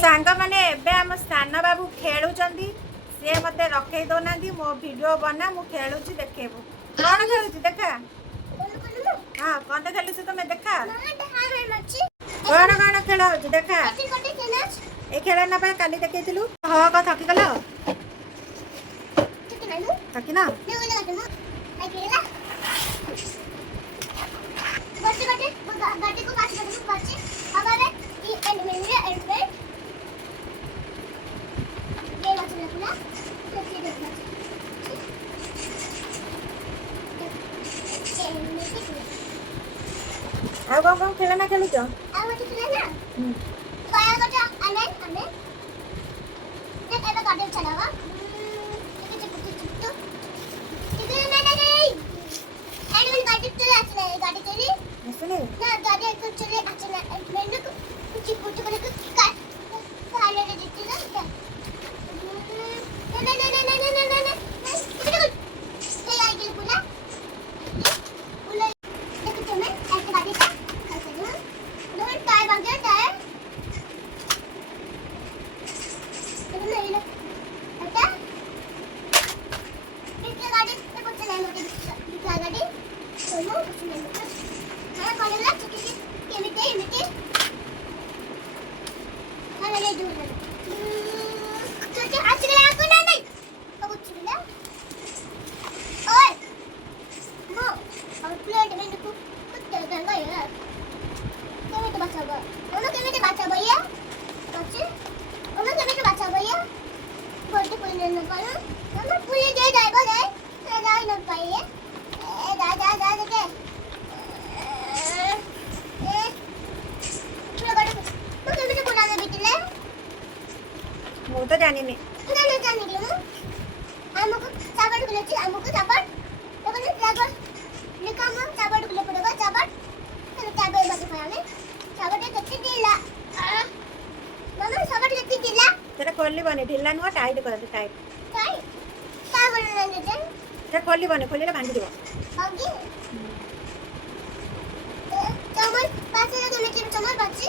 सांग मैंने एबे आम सान बाबू खेलुचंदी से मते रखे दौना मो वीडियो बना मु खेलुची देखेबो कौन खेलुची देखा हां कौन खेलु से तुम देखा कौन कौन खेल होची देखा ए खेल ना पा काली देखैतिलु ह क थकी गलो थकी ना गाड़ी को काट दो बच्चे हमारे ये एंड में ये बात ना तो ये देखना आ कौन खेल ना खेलु छ आ वो खेल ना काया गटा अने ये केबे गाड़ी चलावा ठीक है चिट्टू ठीक है नहीं एंड में गाड़ी चला गाड़ी चली सुने ना गाड़ी को चले अच्छा मैंने कुछ कुछ करे काट काले दे देती ना ना ये आई गेल पुला देखो तुम्हें ऐसे गाड़ी का ऐसे ना दोनों टायर बन गया टायर देखो ना ये ना अच्छा इसकी गाड़ी से कुछ नहीं होती गाड़ी दोनों कुछ नहीं होता है कॉलेज में चुकी थी ये हाँ ले दूर है तो हाथ से लगा को नहीं अब कुछ भी ना ओए मो और प्लेट में देखो कुछ कर गया यार केमे तो बचा गया ओनो केमे तो बचा भैया बच्चे ओनो केमे तो बचा भैया बोलते कोई नहीं पाना ओनो पूरी दे जाएगा जाए जाए न पाइए जा देखे मु तो जानी नहीं ना जाने के लिए हमको चावल को लेची हमको चावल तो कहने चावल लिखा हम चावल को ले पड़ेगा चावल तो चावल बात खाने चावल के कितने दिला मामा चावल कितने दिला तेरा खोली बने ढिल्ला नुआ टाइट कर दे टाइट चावल नहीं दे तेरा खोली बने खोली ले भांगी देबो होगी चावल पास में तो लेके चावल बच्ची